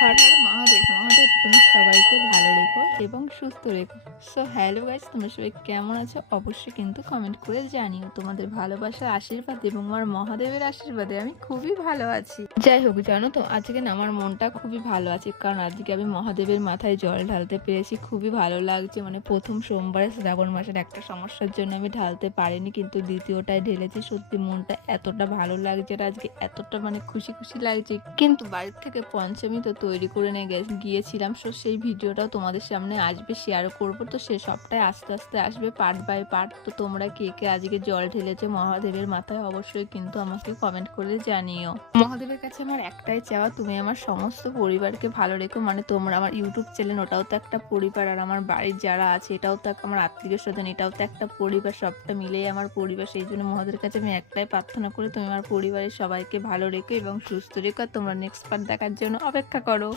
হর হর মহাদেব মহাদেব, তুমি সবাইকে ভালো রেখো এবং সুস্থ রেখো। সো হ্যালো গাইস, তোমরা সবাই কেমন আছো অবশ্যই কিন্তু কমেন্ট করে জানিও। তোমাদের ভালোবাসার আশীর্বাদ এবং আমার মহাদেবের আশীর্বাদে আমি খুবই ভালো আছি। যাই হোক, জানো তো আজকে না আমার মনটা খুবই ভালো আছে, কারণ আজকে আমি মহাদেবের মাথায় জল ঢালতে পেরেছি। খুবই ভালো লাগছে। মানে প্রথম সোমবারে শ্রাবণ মাসের একটা সমস্যার জন্য আমি ঢালতে পারিনি, কিন্তু দ্বিতীয়টায় ঢেলেছি। সত্যি মনটা এতটা ভালো লাগছে আর আজকে এতটা মানে খুশি খুশি লাগছে। কিন্তু বাড়ির থেকে পঞ্চমী তো তৈরি করে নিয়ে গিয়েছিলাম। সো সেই ভিডিওটাও তোমাদের সামনে আসবে, শেয়ার করবো। তো সে সবটাই আস্তে আস্তে আসবে, পার্ট বাই পার্ট। তো তোমরা কে কে আজকে জল ঢেলেছে মহাদেবের মাথায় অবশ্যই কিন্তু আমাকে কমেন্ট করে জানিও। মহাদেবের কাছে আমার একটাই চাওয়া, তুমি আমার সমস্ত পরিবারকে ভালো রেখো। মানে তোমরা আমার ইউটিউব চ্যানেল, ওটাও তো একটা পরিবার, আর আমার বাড়ির যারা আছে এটাও তো আমার আত্মীয় স্বজন, এটাও তো একটা পরিবার। সবটা মিলেই আমার পরিবার। সেই জন্য মহাদেবের কাছে আমি একটাই প্রার্থনা করি, তুমি আমার পরিবারের সবাইকে ভালো রেখো এবং সুস্থ রেখো। তোমরা নেক্সট পার্ট দেখার জন্য অপেক্ষা করো।